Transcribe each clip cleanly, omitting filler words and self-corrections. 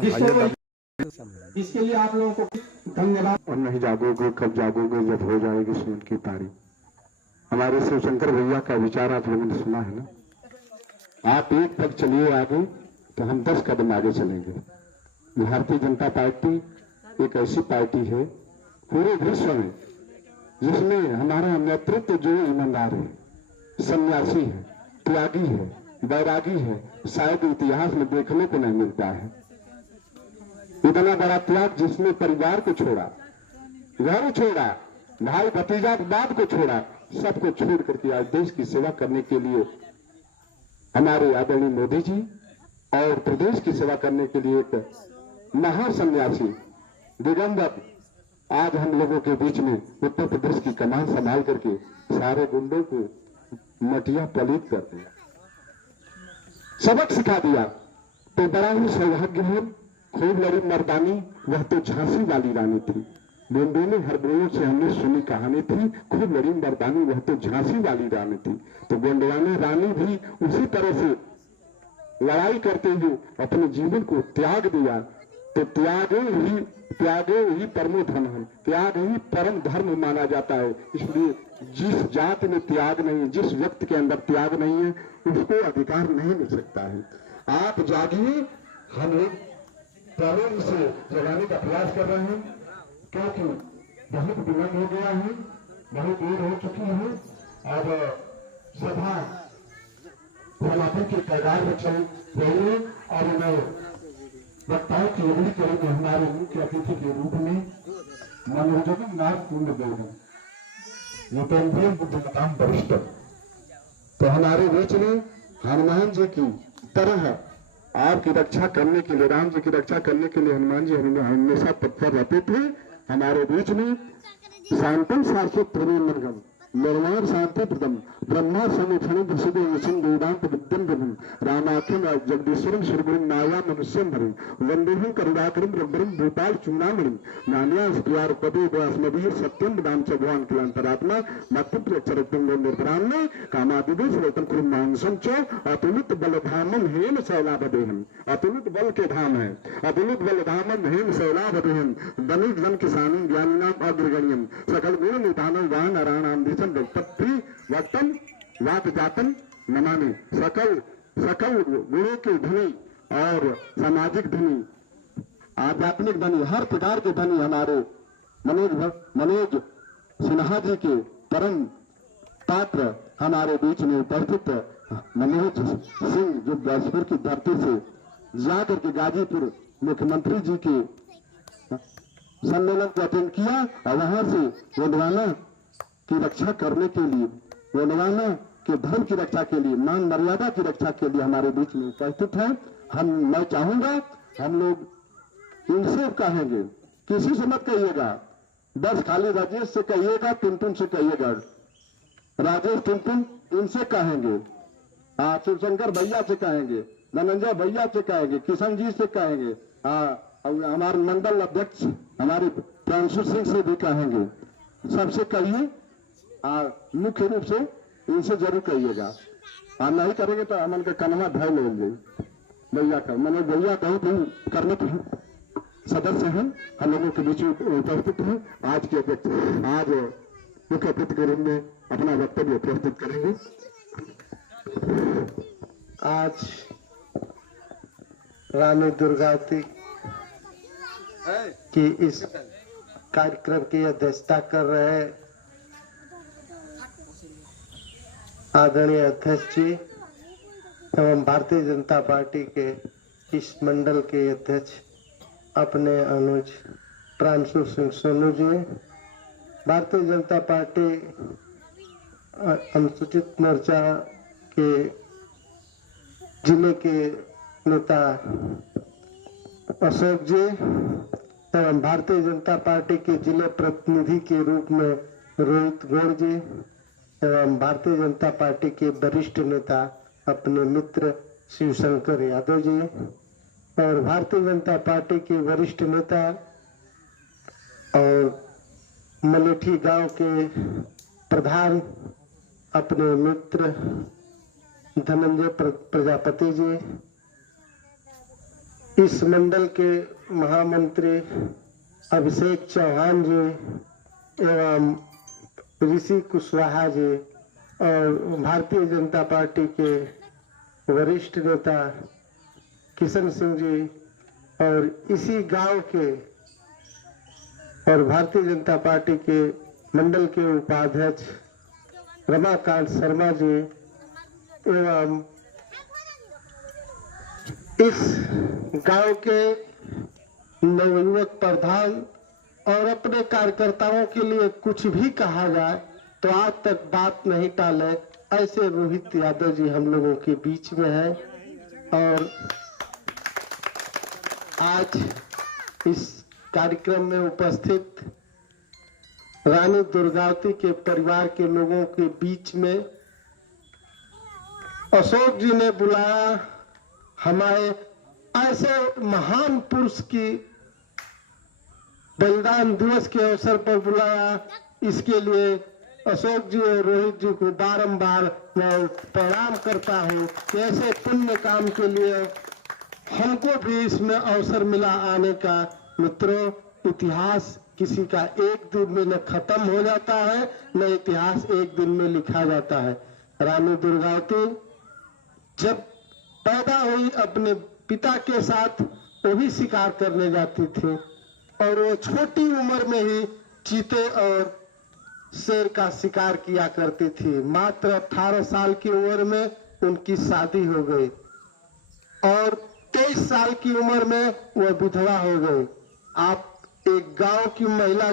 इसके लिए आप लोगों को धन्यवाद। और नहीं जागोगे, कब जागोगे जब हो जाएगी सूरज की तारी। हमारे शिवशंकर भैया का विचार आप लोगों ने सुना है ना। आप एक पग चलिए आगे तो हम 10 कदम आगे चलेंगे। भारतीय जनता पार्टी एक ऐसी पार्टी है पूरे विश्व में जिसमें हमारा नेतृत्व जो ईमानदार है, सन्यासी है, त्यागी है, बैरागी है, शायद इतिहास में देखने को नहीं मिलता है। इतना बड़ा त्याग जिसने परिवार को छोड़ा, घर छोड़ा, भाई भतीजा बाप को छोड़ा, सबको छोड़ करके आज देश की सेवा करने के लिए हमारे आदरणीय मोदी जी और प्रदेश की सेवा करने के लिए एक महासन्यासी दिगंबर आज हम लोगों के बीच में उत्तर प्रदेश की कमान संभाल करके सारे गुंडों को मटिया पलीत कर दिया, सबक सिखा दिया। तो बड़ा ही सौभाग्य है। खूब लड़ी मर्दानी, वह तो झांसी वाली रानी थी। बॉम्बे में हरबोलों से हमने सुनी कहानी थी, खूब लड़ी मर्दानी, वह तो झांसी वाली रानी थी। तो गोंडवाना रानी भी उसी तरह से लड़ाई करते हुए अपने जीवन को त्याग दिया। तो त्यागे ही परमो धर्म, त्याग ही परम धर्म माना जाता है। इसलिए जिस जाति में त्याग नहीं है, जिस व्यक्ति के अंदर त्याग नहीं है, उसको अधिकार नहीं मिल सकता है। आप जागिए, हम लोग पहले इसे जगाने का प्रयास कर रहे हैं, क्योंकि बहुत विलंब हो गया है, बहुत देर हो चुकी है। अब सभा समापन के कगार में चल रही है और मैं वक्ताओं की अगली करेंगे हमारे मुख्य अतिथि के रूप में मनोरंजन नाथ कुंड गौरव युपेंद्रिय बुद्धिमताम वरिष्ठ। तो हमारे बीच में हनुमान जी की तरह आपकी रक्षा करने के लिए, राम जी की रक्षा करने के लिए हनुमान जी हमेशा तत्पर रहते थे। हमारे बीच में शांतम शाश्वत प्रेम निर्वाण शांति प्रदम ब्रह्मा समुखण प्रसिद्ध वचन वेदांत विद्यम ब्रह्म रामाख्यम जगदीश्वरम श्रीगुरु नाया मनुष्यम हरि वंदेहं करुणाकरम रघुवरम भूपाल चूड़ामणि नान्या प्यार पदे व्यासमवीर सत्यम दाम च भगवान किलांतरात्मा मातृप्रिय चरित्रम निर्भरान्ने कामादिदेश रतन कुरुम मांसम च अतुलित बलधामम हेम शैलाभदेहम। अतुलित बल के धाम है, अतुलित बलधामम हेम शैलाभदेहम। धनुष धन किसानम ज्ञानिनाम अग्रगण्यम सकल गुण निधानम वान अराणाम वक्तम वात जातम नमामि। सकल गुणों के धनी और सामाजिक धनी, आध्यात्मिक धनी, हर प्रकार के धनी हमारे मनोज सिन्हा जी के परम पात्र हमारे बीच में उपस्थित मनोज सिंह, जो बैसपुर की धरती से जाकर के गाजीपुर मुख्यमंत्री जी के सम्मेलन को अटेंड किया और वहां से गोंडवाना की रक्षा करने के लिए, गोंडवाना के धर्म की रक्षा के लिए, मान मर्यादा की रक्षा के लिए हमारे बीच में उपस्थित है। मैं चाहूंगा हम लोग इनसे कहेंगे, किसी से मत कहिएगा, बस खाली राजेश से कहिएगा, टुनटुन से कहिएगा, राजेश टुनटुन इनसे कहेंगे, शिवशंकर भैया से कहेंगे, धनंजय भैया से कहेंगे, किशन जी से कहेंगे, हमारे मंडल अध्यक्ष हमारे प्रांशु सिंह से भी कहेंगे। सबसे कहिए, मुख्य रूप से इनसे जरूर कहिएगा। नहीं करेंगे तो अमन का कन्वा ढाई लेंगे भैया का। मनोज भैया बहुत ही कर्मठ सदस्य हैं, हम लोगों के बीच उपस्थित हैं। आज मुख्य अतिथि के रूप में अपना वक्तव्य प्रस्तुत करेंगे। आज रानी दुर्गावती की इस कार्यक्रम की अध्यक्षता कर रहे आदरणीय अध्यक्ष जी एवं भारतीय जनता पार्टी के इस मंडल के अध्यक्ष अपने अनुज प्रांशु सिंह सोनू जी, भारतीय जनता पार्टी अनुसूचित मोर्चा के जिले के नेता अशोक जी एवं भारतीय जनता पार्टी के जिले प्रतिनिधि के रूप में रोहित गौड़ जी एवं भारतीय जनता पार्टी के वरिष्ठ नेता अपने मित्र शिवशंकर यादव जी और भारतीय जनता पार्टी के वरिष्ठ नेता और मलेठी गांव के प्रधान अपने मित्र धनंजय प्रजापति जी इस मंडल के महामंत्री अभिषेक चौहान जी एवं ऋषि कुशवाहा जी और भारतीय जनता पार्टी के वरिष्ठ नेता किशन सिंह जी और इसी गांव के और भारतीय जनता पार्टी के मंडल के उपाध्यक्ष रमाकांत शर्मा जी एवं इस गांव के नवयुवक प्रधान और अपने कार्यकर्ताओं के लिए कुछ भी कहा जाए तो आज तक बात नहीं टाले ऐसे रोहित यादव जी हम लोगों के बीच में है। और आज इस कार्यक्रम में उपस्थित रानी दुर्गावती के परिवार के लोगों के बीच में अशोक जी ने बुलाया, हमारे ऐसे महान पुरुष की बलिदान दिवस के अवसर पर बुलाया। इसके लिए अशोक जी और रोहित जी को बारंबार मैं प्रणाम करता हूँ कि ऐसे पुण्य काम के लिए हमको भी इसमें अवसर मिला आने का। मित्रों, इतिहास किसी का एक दिन में न खत्म हो जाता है न इतिहास एक दिन में लिखा जाता है। रानी दुर्गावती जब पैदा हुई अपने पिता के साथ वो भी शिकार करने जाती थी और वो छोटी उम्र में ही चीते और शेर का शिकार किया करती थी। मात्र 18 साल की उम्र में उनकी शादी हो गई और 23 साल की उम्र में वह विधवा हो गई। आप एक गांव की महिला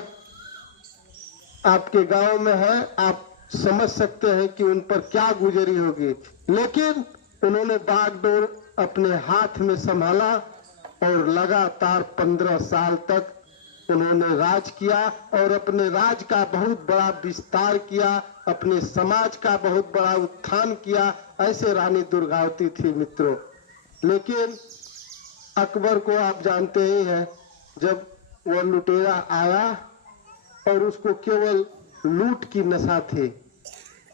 आपके गांव में है, आप समझ सकते हैं कि उन पर क्या गुजरी होगी। लेकिन उन्होंने बागडोर अपने हाथ में संभाला और लगातार 15 साल तक उन्होंने राज किया और अपने राज का बहुत बड़ा विस्तार किया, अपने समाज का बहुत बड़ा उत्थान किया। ऐसे रानी दुर्गावती थी मित्रों। लेकिन अकबर को आप जानते ही हैं, जब वह लुटेरा आया और उसको केवल लूट की नशा थी,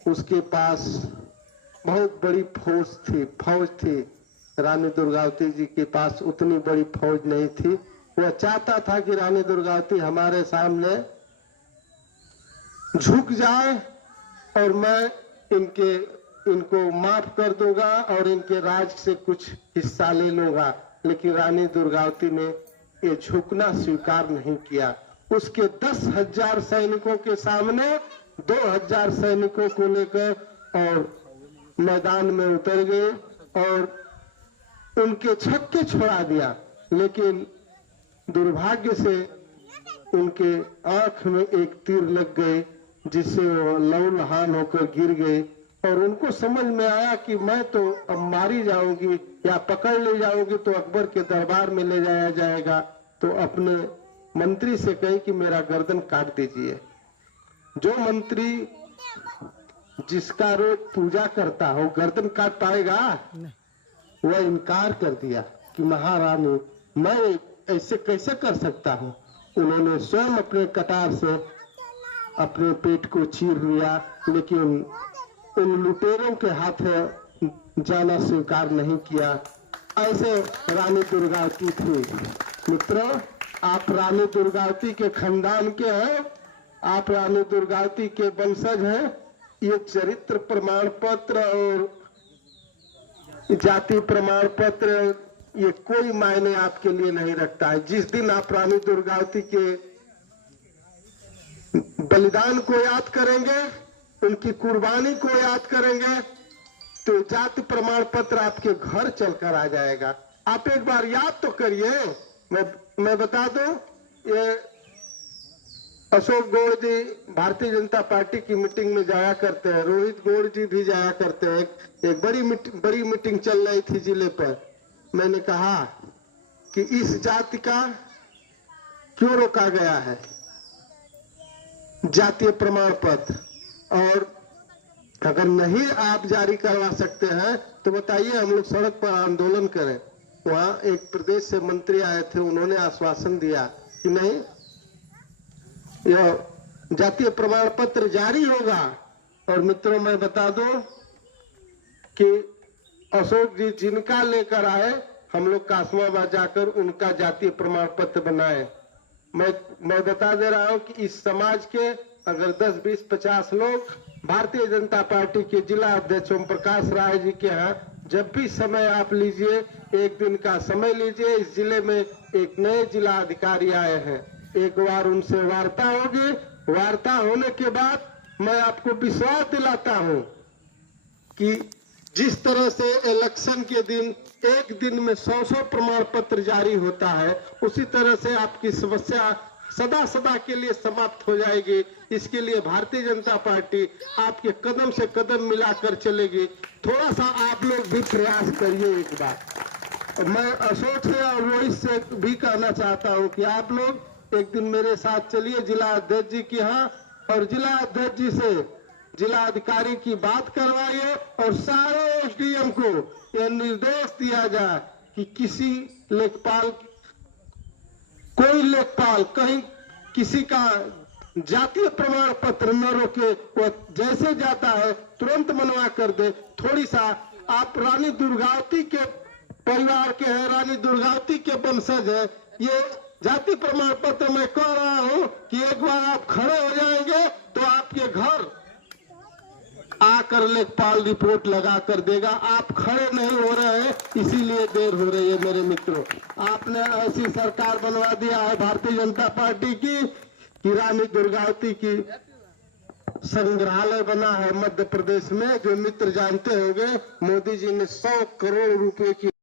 उसके पास बहुत बड़ी फौज थी। रानी दुर्गावती जी के पास उतनी बड़ी फौज नहीं थी। वह चाहता था कि रानी दुर्गावती हमारे सामने झुक जाए और मैं इनको माफ कर दूंगा और इनके राज से कुछ हिस्सा ले लूंगा। लेकिन रानी दुर्गावती ने ये झुकना स्वीकार नहीं किया। उसके 10,000 सैनिकों के सामने 2,000 सैनिकों को लेकर और मैदान में उतर गए और उनके छक्के छुड़ा दिया। लेकिन दुर्भाग्य से उनके आंख में एक तीर लग गए जिससे वो लहूलुहान होकर गिर गए और उनको समझ में आया कि मैं तो अब मारी जाऊंगी या पकड़ ले जाऊंगी तो अकबर के दरबार में ले जाया जाएगा। तो अपने मंत्री से कहे कि मेरा गर्दन काट दीजिए। जो मंत्री जिसका रोज पूजा करता हो गर्दन काट पाएगा? वह इनकार कर दिया कि महारानी मैं ऐसे कैसे कर सकता हूँ। उन्होंने स्वयं अपने कटार से अपने पेट को चीर लिया, लेकिन उन लुटेरों के हाथ जाना स्वीकार नहीं किया। ऐसे रानी दुर्गावती थी। मित्रों, आप रानी दुर्गावती के खानदान के हैं, आप रानी दुर्गावती के वंशज हैं। ये चरित्र प्रमाण पत्र और जाति प्रमाण पत्र ये कोई मायने आपके लिए नहीं रखता है। जिस दिन आप रानी दुर्गावती के बलिदान को याद करेंगे, उनकी कुर्बानी को याद करेंगे, तो जाति प्रमाण पत्र आपके घर चलकर आ जाएगा। आप एक बार याद तो करिए। मैं बता दूं, ये अशोक गौड़ जी भारतीय जनता पार्टी की मीटिंग में जाया करते हैं, रोहित गौड़ जी भी जाया करते हैं। एक बड़ी मीटिंग चल रही थी जिले पर। मैंने कहा कि इस जाति का क्यों रोका गया है जातीय प्रमाण पत्र, और अगर नहीं आप जारी करवा सकते हैं तो बताइए, हम लोग सड़क पर आंदोलन करें। वहां एक प्रदेश से मंत्री आए थे, उन्होंने आश्वासन दिया कि नहीं, यह जातीय प्रमाण पत्र जारी होगा। और मित्रों, मैं बता दूं कि अशोक जी जिनका लेकर आए, हम लोग कासमाबाद जाकर उनका जातीय प्रमाण पत्र बनाए। मैं बता दे रहा हूं कि इस समाज के अगर 10, 20, 50 लोग भारतीय जनता पार्टी के जिला अध्यक्ष ओम प्रकाश राय जी के यहाँ जब भी समय आप लीजिए, एक दिन का समय लीजिए। इस जिले में एक नए जिला अधिकारी आए हैं, एक बार उनसे वार्ता होगी। वार्ता होने के बाद मैं आपको विश्वास दिलाता हूं कि जिस तरह से इलेक्शन के दिन एक दिन में 100 प्रमाण पत्र जारी होता है, उसी तरह से आपकी समस्या सदा सदा के लिए समाप्त हो जाएगी। इसके लिए भारतीय जनता पार्टी आपके कदम से कदम मिलाकर चलेगी। थोड़ा सा आप लोग भी प्रयास करिए एक बार। मैं अशोक से और रोहित से भी कहना चाहता हूं कि आप लोग एक दिन मेरे साथ चलिए जिला अध्यक्ष जी के यहाँ, और जिला अध्यक्ष जी से जिला अधिकारी की बात करवाइए और सारे एसडीएम को यह निर्देश दिया जाए कि किसी लेखपाल, कोई लेखपाल कहीं किसी का जातीय प्रमाण पत्र न रोके, वो जैसे जाता है तुरंत मनवा कर दे। थोड़ी सा आप रानी दुर्गावती के परिवार के हैं, रानी दुर्गावती के वंशज है। ये जाति प्रमाण पत्र मैं कह रहा हूं कि एक बार आप खड़े हो जाएंगे तो आपके घर आकर लेखपाल रिपोर्ट लगा कर देगा। आप खड़े नहीं हो रहे हैं, इसीलिए देर हो रही है। मेरे मित्रों, आपने ऐसी सरकार बनवा दिया है भारतीय जनता पार्टी की कि रानी दुर्गावती की संग्रहालय बना है मध्य प्रदेश में, जो मित्र जानते होंगे। मोदी जी ने 100 करोड़ रुपए की